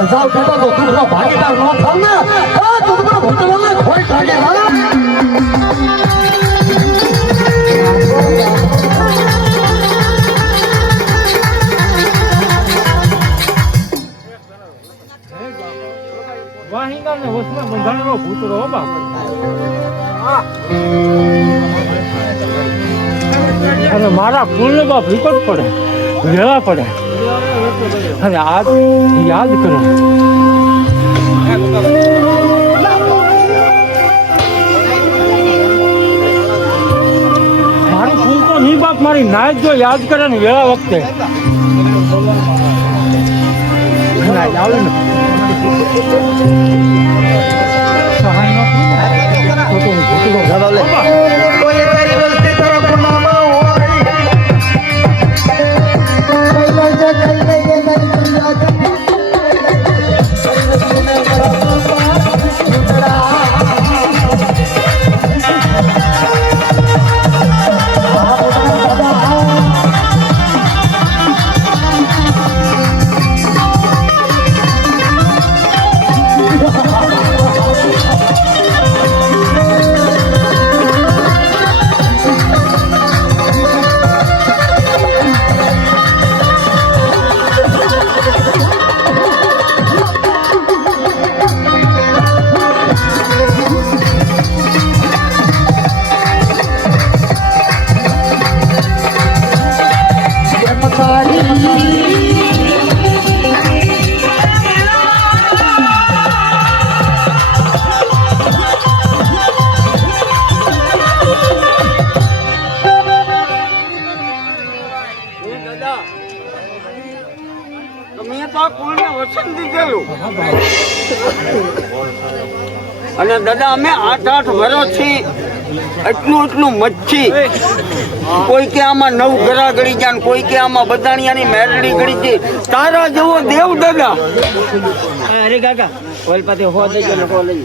અને તો દુઃખનો ભાગીદાર ન થાવ બાપ અને મારા પુણ્ય બાપ પડે. વેળા પડે. અને આ યાદ કરો. મારો ફૂલ તો નહીં બાપ મારી નાય જો યાદ કરે ને વેળા વખતે. આવે ને. અને દાદા અમે આઠ આઠ વર્ષથી એટલું એટલું મચ્છી. કોઈ કે આમાં નવ ગરા ગળી ગયા ને કોઈ કે આમાં બદાણિયાની મેરડી ગળી છે તારા જેવો દેવ દાદા. અરે કાકા વલપાતી હો દે કે લોકો લઈ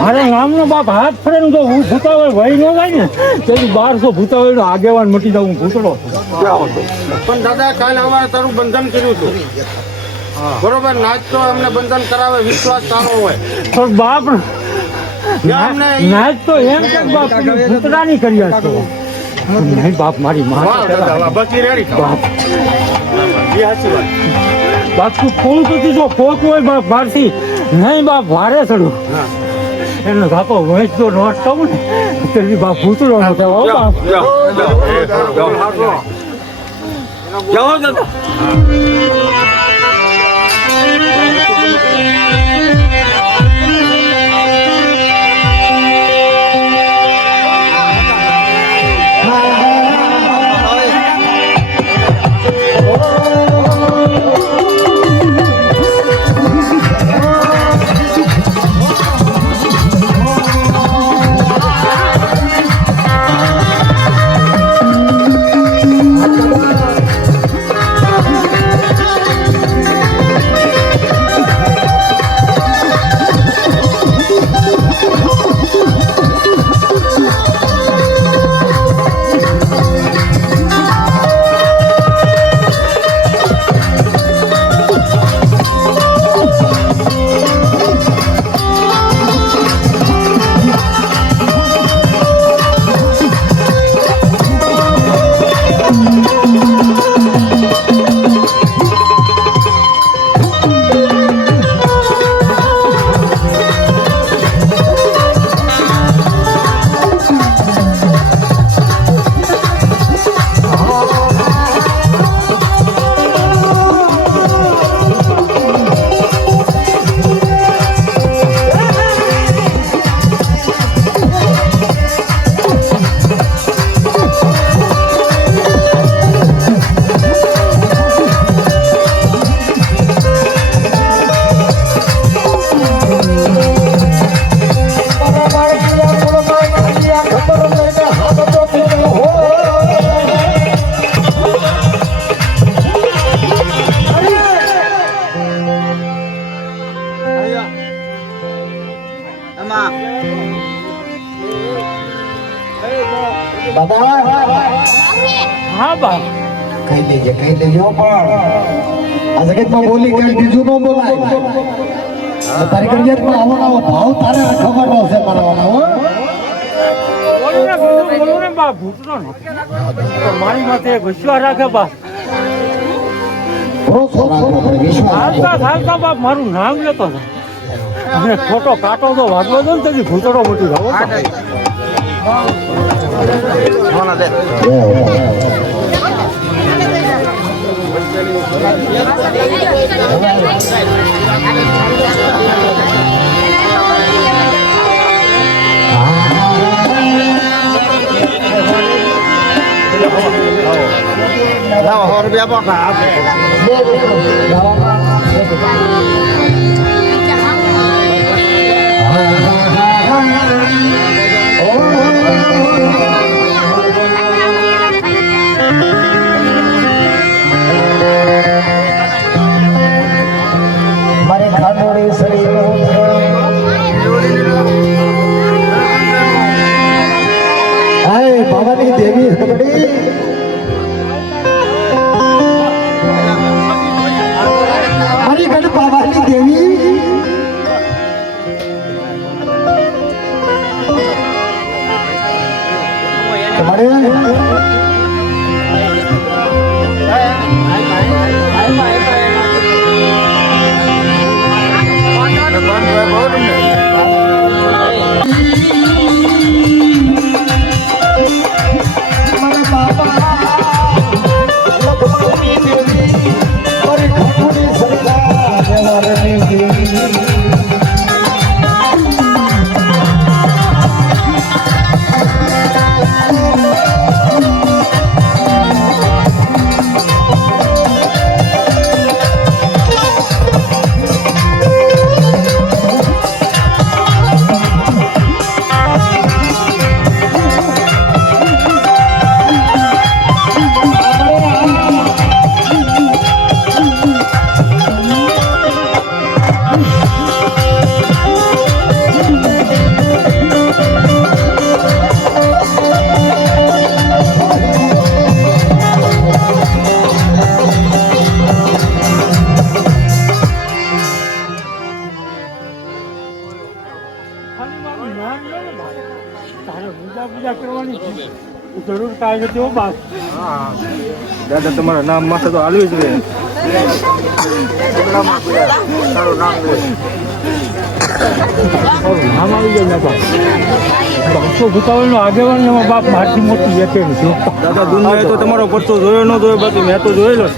મારા નામનો બાપ હાથ ફરે ને તો હું ભૂતાવળ વહી ન જાય ને તેથી બારસો ભૂતાવળ આગેવાન મટી જાઉં હું ભૂતડો પણ દાદા કાલ અમારે તારું બંધન કર્યું હતું. બરોબર નાચ તો અમને બંધન કરાવે વિશ્વાસ સારો હોય. પણ બાપ નાચ તો એમ કે બાપ તમે ભૂતરાની કરી હશો નહીં બાપ મારી માં બાપ. બાપ તું ફોન તો દીધો ખોટ હોય બાપ મારથી. નહીં બાપ ભારે ચડું. એનો બાપો વહેંચતો નોટ કહું ને તેની બાપ ભૂતરો નો હો બાપ. જાઓ દાદા તારી કરિયરમાં આવો આવો. ભાવ તારે રાખવાનો છે મારવાના હો. બોલું ને બીજું બોલું ને બા ભૂતનો નથી તો મારી માથે એક રાખે બા. પણ મારું નામ લેતો હતો અને ખોટો કાંટો તો વાગવો દો ને તેથી ભૂતડો મોટી જાવ મારી ખાંડોળી શરીર હાય ભવાની દેવી દાદા તમારા નામ માથે તો હાલવી જ દાદા દુનિયાએ તો તમારો પરચો જોયો ન જોયો બાકી મેં તો જોયેલો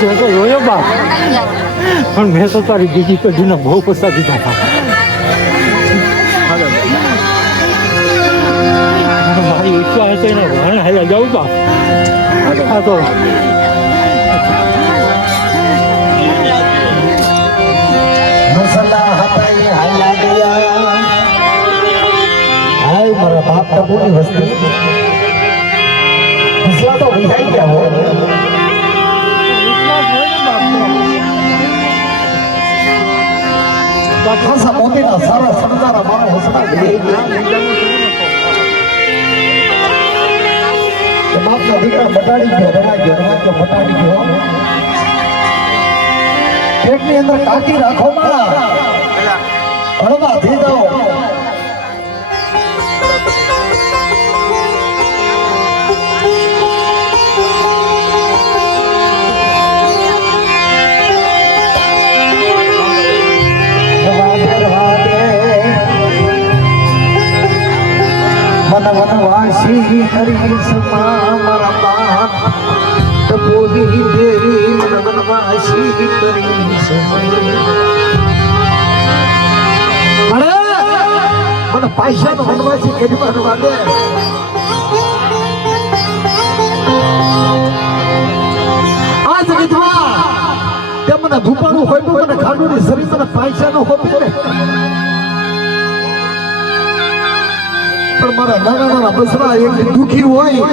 તે તો જોયો બા. પણ મેં તો તારી બીજી પેઢીના બહુ પૈસા દીધા હતા. મારી ઈચ્છા હશે એને વણ હાલ્યા જાઉં બા. આ તો. મારા બાપ પ્રભુની વસ્તી. ખાસા મોતીના સારા સણજારા મારો બાપના દીકરા બટાડી ગયો બના ગયો રવા બટાડી ગયો. પેટની અંદર કાકી રાખો માં હળવા થઈ જાઓ વનવાસી કરી સમા મારા બાપ તપોદી દેવી મન વનવાસી કરી સમય મને આ જગતમાં તે મને ધૂપાનું હોય તો મને ખાંડુની શરીર, મને પૈસા નો ને પણ મારા નાના નાના બસરા એક દુઃખી હોય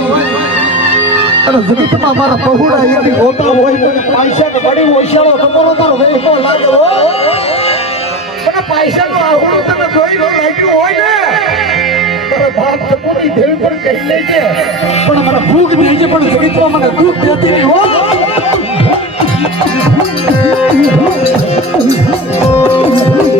અને જગતમાં મારા પહોળા એક હોતા હોય પૈસા ને બડી હોશિયારો તમારો તારો વેકો લાગે હો? આવડો તમે જોઈ લો દેવી પણ કહી લેજે પણ મને ભૂખ દેજે પણ જગતમાં મને દુઃખ દેતી નહીં હો.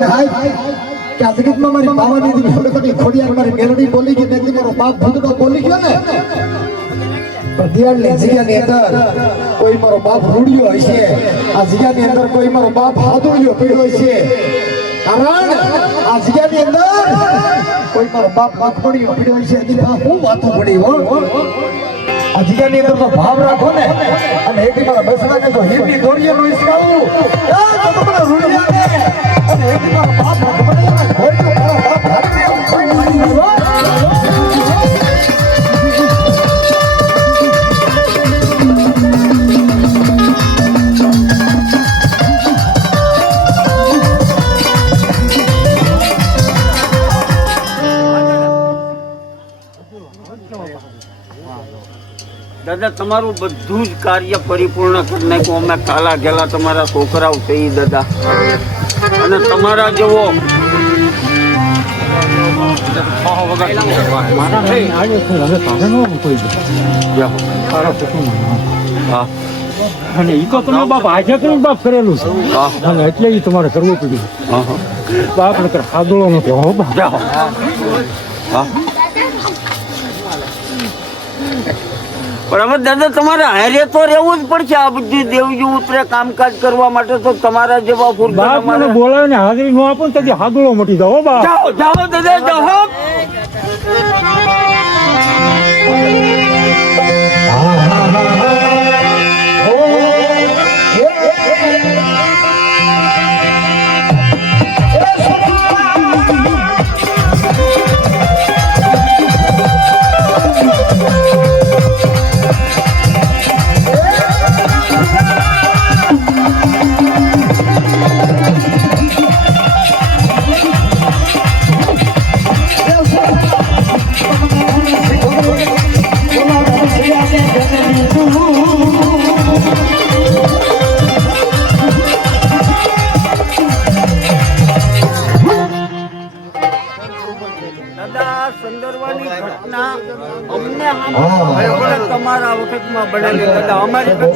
નહાય કે આ જગતમાં મારી બાવાની દીવી ખોડિયાર મારી મેલડી બોલી ગઈ ને મારો બાપ ભૂતડો બોલી ગયો ને. પણ દિયાળની જગ્યાની અંદર કોઈ મારો બાપ રૂડિયો હશે આ જગ્યાની અંદર કોઈ મારો બાપ હાદુડ્યો પીડ્યો હશે કારણ આ જગ્યાની અંદર કોઈ મારો બાપ માથોડિયો પીડ્યો હશે એની પાસે હું વાતો પડી, હો. આ જગ્યાની અંદર તો ભાવ રાખો ને. અને એથી મારા બસડા કે જો હિન્દી દોરીએ નો ઈસકાવું તમારું બધું જ કાર્ય પરિપૂર્ણ કરી નાખ્યું. અમે કાલા ગેલા તમારા છોકરાઓ થઈ દાદા. અને તમારા જેવો અને એ તો તમે બાપ આજે કરીને બાપ કરેલું છે. અને એટલે એ તમારે કરવું પડ્યું. બાપ નકર ખાધોળો નથી. હો બાપ. હા. પણ હવે દાદા તમારે હારે તો રહેવું જ પડશે આ બધું દેવજી ઉતરે કામકાજ કરવા માટે તો તમારા જેવા ફૂલ બાપ મને બોલાવીને હાજરી નો આપો ને હાદોળો મટી જાઓ હો બાપ. જાઓ જાઓ દાદા જાઓ.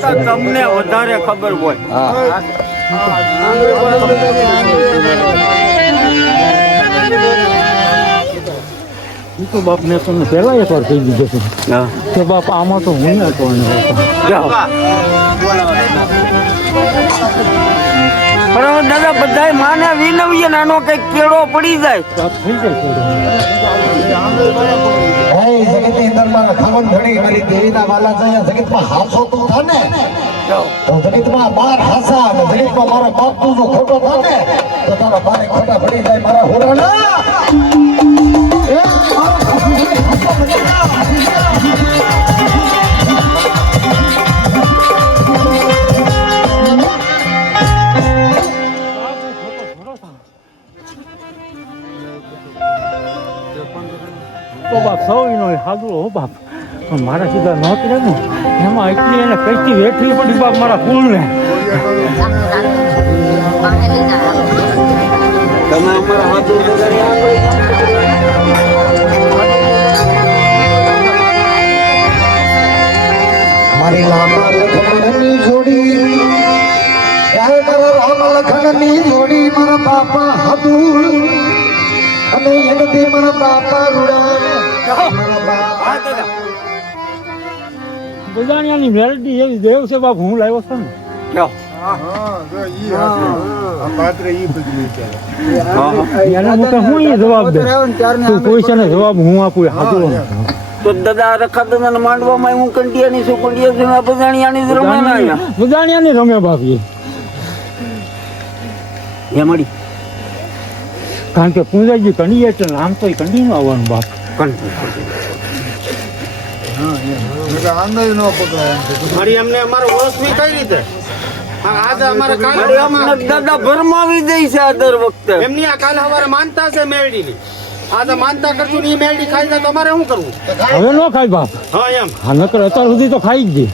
કરતા તમને વધારે ખબર હોય. એ તો બાપને તમને પહેલા એક વાર કહી દીધું છે કે બાપ આમાં તો હું હતો પણ દાદા બધાય માને વિનવીએ નાનો કઈ કંઈક કેળો પડી જાય. થઈ જાય હે અંદર ઘણી મારી દેવીના વાલા છે જગતમાં હાસો તું થાને. તો જગતમાં બાર હાસા અને જગતમાં મારો બાપ તું જો ખોટો થાને તો તારા બારે ખોટા પડી જાય મારા હોરાના. બાપ સૌ એનો હાજરો, હો બાપ. પણ મારા સીધા નહોતી ને, એમાં એટલી એને કઈથી વેઠવી પડી બાપ મારા કુળને તમે બાપા મારા બાપા રૂડા બજાણિયાની મેલડી એવી દેવ છે બાપ હું લાવ્યો છું ને. કયો એને મોટા હું એ જવાબ હું આપું હાજરો તો દાદા માંડવામાં હું કંડિયાની છું કંડિયા છું આ રમે ને બજાણિયાની રમે બાપ એ એ મળી. કારણ કે પૂજાજી કંડી એટલે આમ તો કંડી આવવાનું બાપ. મારી અમને અમારો ઓળખવી કઈ રીતે? દાદા ભરમાવી દે છે આ દર વખતે. એમની આ કાલ સવારે માનતા છે મેળડીની. આ તો માનતા કરશું ને ઈ મેરડી ખાઈ જાય તો અમારે શું કરવું? હવે ન ખાય બાપ. હા એમ. હા નકર અત્યાર સુધી તો ખાઈ જ ગઈ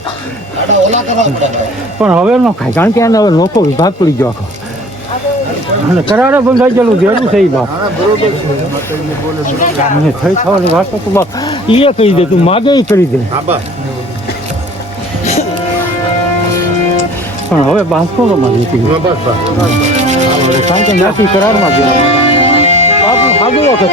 પણ હવે ન ખાય. કારણ કે એને હવે લોકો વિભાગ પડી ગયો આખો. અને કરારે બંધાઈ ગયેલું જેવું થઈ ઈ અને થઈ થવાની વાત તો બા એ કહી દે તું માગે એ કરી દે. પણ હવે બાંધતો તો મારી હતી હા, બસ બસ કારણ કે નાખી કરારમાં ગયો. બાપનું સાદું વખત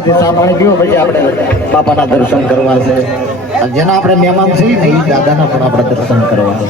સુધી સામાન ગયો, પછી આપણે બાપાના દર્શન કરવા છે. જેના આપણે મહેમાન છીએ ને એ દાદાના પણ આપણે દર્શન કરવા છે.